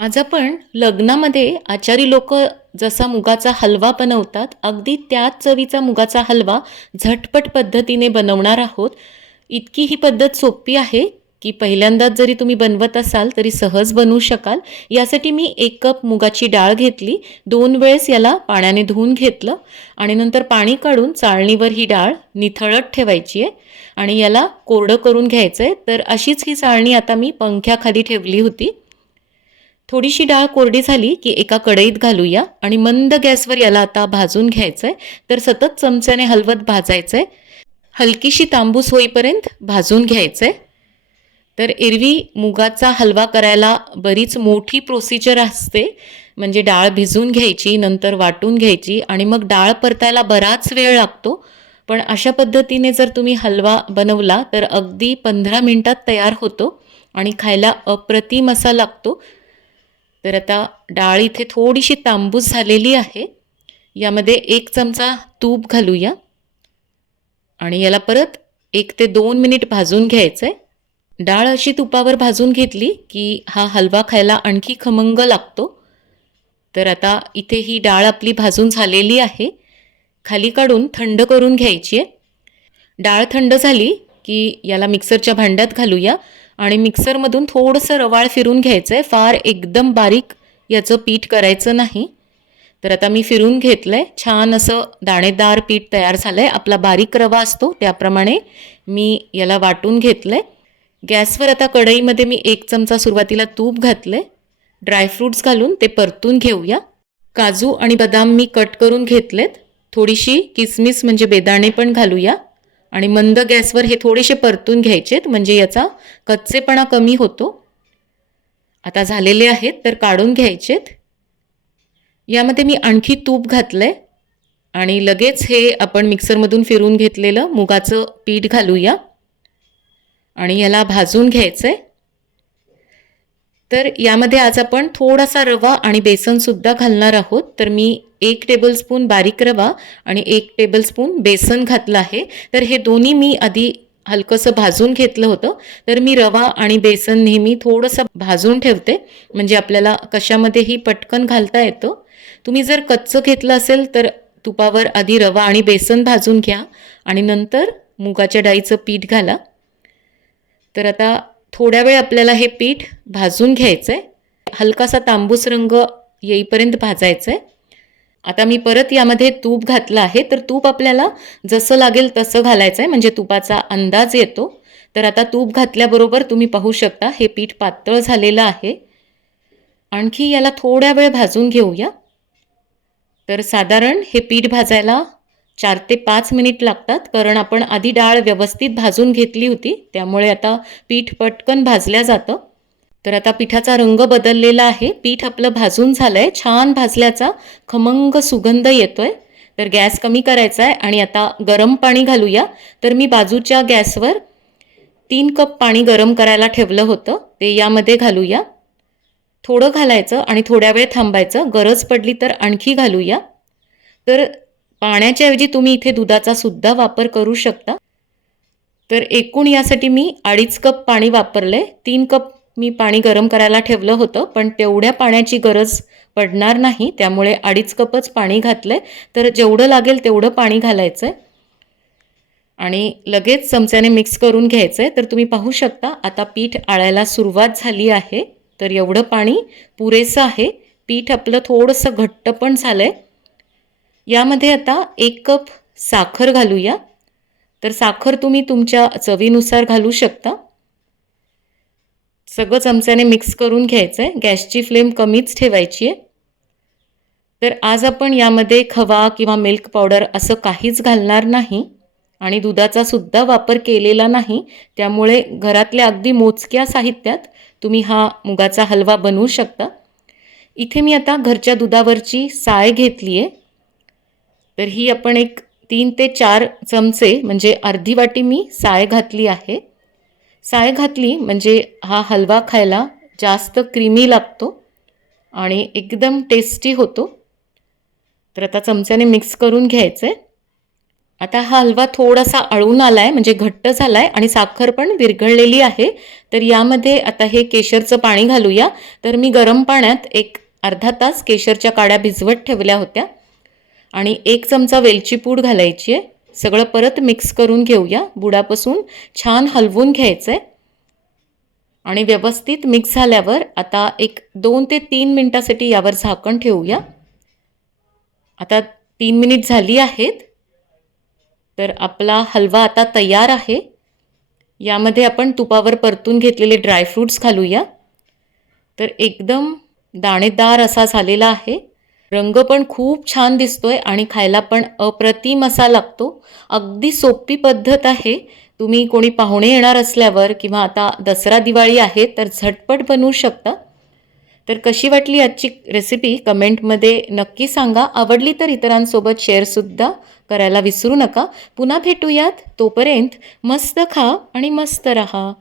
आज आपण लग्नामध्ये आचारी लोक जसा मुगाचा हलवा बनवतात अगदी त्याच चवीचा मुगाचा हलवा झटपट पद्धतीने बनवणार आहोत. इतकी ही पद्धत सोपी आहे की पहिल्यांदाच जरी तुम्ही बनवत असाल तरी सहज बनवू शकाल. यासाठी मी एक कप मुगाची डाळ घेतली. दोन वेळेस याला पाण्याने धुवून घेतलं आणि नंतर पाणी काढून चाळणीवर ही डाळ निथळत ठेवायची आहे. आणि याला कोरडं करून घ्यायचं आहे तर अशीच ही चाळणी आता मी पंख्याखाली ठेवली होती. थोडीशी डाळ कोरडी झाली की एका कढईत घालूया. आणि मंद गॅसवर याला आता भाजून घ्यायचं आहे तर सतत चमच्याने हलवत भाजायचं आहे हलकीशी तांबूस होईपर्यंत भाजून घ्यायचं आहे तर एरवी मुगाचा हलवा करायला बरीच मोठी प्रोसिजर असते. म्हणजे डाळ भिजून घ्यायची नंतर वाटून घ्यायची आणि मग डाळ परतायला बराच वेळ लागतो. पण अशा पद्धतीने जर तुम्ही हलवा बनवला तर अगदी पंधरा मिनटात तयार होतो आणि खायला अप्रतिम असा लागतो. तर आता डाळ इथे थोडीशी तांबूस झालेली आहे. यामध्ये एक चमचा तूप घालूया. आणि याला परत एक ते दोन मिनिट भाजून घ्यायचं आहे डाळ अशी तुपावर भाजून घेतली की हा हलवा खायला आणखी खमंग लागतो. तर आता इथे ही डाळ आपली भाजून झालेली आहे. खाली काढून थंड करून घ्यायची आहे. डाळ थंड झाली की याला मिक्सरच्या भांड्यात घालूया. आणि मिक्सरमधून थोडंसं रवाळ फिरून घ्यायचं आहे फार एकदम बारीक याचं पीठ करायचं नाही. तर आता मी फिरून घेतलं आहे छान असं दाणेदार पीठ तयार झालं आहे आपला बारीक रवा असतो त्याप्रमाणे मी याला वाटून घेतलं आहे गॅसवर आता कढईमध्ये मी एक चमचा सुरुवातीला तूप घातलं आहे ड्रायफ्रूट्स घालून ते परतून घेऊया. काजू आणि बदाम मी कट करून घेतलेत. थोडीशी किसमिस म्हणजे बेदाणे पण घालूया. आणि मंद गॅसवर हे थोडेसे परतून घ्यायचेत म्हणजे याचा कच्चेपणा कमी होतो. आता झालेले आहेत तर काढून घ्यायचेत. यामध्ये मी आणखी तूप घातलं आहे आणि लगेच हे आपण मिक्सरमधून फिरून घेतलेलं मुगाचं पीठ घालूया. आणि याला भाजून घ्यायचं आहे तर यामध्ये आज आपण थोडासा रवा आणि बेसनसुद्धा घालणार आहोत. तर मी एक टेबलस्पून बारीक रवा आणि एक टेबलस्पून बेसन घातलं आहे. तर हे दोन्ही मी आधी हलकंसं भाजून घेतलं होतं. तर मी रवा आणि बेसन नेहमी थोडंसं भाजून ठेवते. म्हणजे आपल्याला कशामध्येही पटकन घालता येतं. तुम्ही जर कच्चं घेतलं असेल तर तुपावर आधी रवा आणि बेसन भाजून घ्या. आणि नंतर मुगाच्या डाळीचं पीठ घाला. तर आता थोड्या वेळ आपल्याला हे पीठ भाजून घ्यायचं आहे हलकासा तांबूस रंग येईपर्यंत भाजायचं आहे आता मी परत यामध्ये तूप घातलं आहे तर तूप आपल्याला जसं लागेल तसं घालायचं आहे म्हणजे तुपाचा अंदाज येतो. तर आता तूप घातल्याबरोबर तुम्ही पाहू शकता हे पीठ पातळ झालेलं आहे. आणखी याला थोड्या वेळ भाजून घेऊया. तर साधारण हे पीठ भाजायला चार ते पाच मिनिट लागतात कारण आपण आधी डाळ व्यवस्थित भाजून घेतली होती त्यामुळे आता पीठ पटकन भाजल्या जातं. तर आता पिठाचा रंग बदललेला आहे. पीठ आपलं भाजून झालं आहे छान भाजल्याचा खमंग सुगंध येतोय. तर गॅस कमी करायचा आहे आणि आता गरम पाणी घालूया. तर मी बाजूच्या गॅसवर तीन कप पाणी गरम करायला ठेवलं होतं. ते यामध्ये घालूया. थोडं घालायचं आणि थोड्या वेळ थांबायचं. गरज पडली तर आणखी घालूया. तर पाण्याच्या ऐवजी तुम्ही इथे दुधाचा सुद्धा वापर करू शकता. तर एकूण यासाठी मी अडीच कप पाणी वापरलं. आहे तीन कप मी पाणी गरम करायला ठेवलं होतं पण तेवढ्या पाण्याची गरज पडणार नाही त्यामुळे अडीच कपच पाणी घातलंय. तर जेवढं लागेल तेवढं पाणी घालायचं आहे आणि लगेच चमच्याने मिक्स करून घ्यायचं आहे तर तुम्ही पाहू शकता आता पीठ आळायला सुरुवात झाली आहे. तर एवढं पाणी पुरेसं आहे. पीठ आपलं थोडंसं घट्ट पण झालं आहे यामध्ये आता एक कप साखर घालूया. तर साखर तुम्ही तुमच्या चवीनुसार घालू शकता. सगळं चमच्याने मिक्स करून घ्यायचं आहे गॅसची फ्लेम कमीच ठेवायची आहे. तर आज आपण यामध्ये खवा किंवा मिल्क पावडर असं काहीच घालणार नाही आणि दुधाचा सुद्धा वापर केलेला नाही. त्यामुळे घरातल्या अगदी मोजक्या साहित्यात तुम्ही हा मुगाचा हलवा बनवू शकता. इथे मी आता घरच्या दुधावरची साय घेतली आहे तर ही आपण एक तीन ते चार चमचे म्हणजे अर्धी वाटी मी साय घातली आहे. साय घातली म्हणजे हा हलवा खायला जास्त क्रीमी लागतो आणि एकदम टेस्टी होतो. तर आता चमच्याने मिक्स करून घ्यायचं आहे आता हा हलवा थोडासा अळून आला आहे म्हणजे घट्ट झाला आहे आणि साखर पण विरघळलेली आहे. तर यामध्ये आता हे केशरचं पाणी घालूया. तर मी गरम पाण्यात एक अर्धा तास केशरच्या काड्या भिजवत ठेवल्या होत्या. आणि एक चमचा वेलची पूड घालायची आहे. सगळं परत मिक्स करून घेऊया. बुडापासून छान हलवून घ्यायचं आहे आणि व्यवस्थित मिक्स झाल्यावर आता एक दोन ते तीन मिनटासाठी यावर झाकण ठेवूया. आता तीन मिनिट झाली आहेत. तर आपला हलवा आता तयार आहे. यामध्ये आपण तुपावर परतून घेतलेले ड्रायफ्रूट्स घालूया. तर एकदम दाणेदार असा झालेला आहे. रंग पण खूप छान दिसतोय आणि खायला पण अप्रतिम असा लागतो. अगदी सोपी पद्धत आहे. तुम्ही कोणी पाहुणे येणार असल्यावर किंवा आता दसरा दिवाळी आहे तर झटपट बनवू शकता. तर कशी वाटली आजची रेसिपी कमेंटमध्ये नक्की सांगा. आवडली तर इतरांसोबत शेअरसुद्धा करायला विसरू नका. पुन्हा भेटूयात. तोपर्यंत मस्त खा आणि मस्त रहा.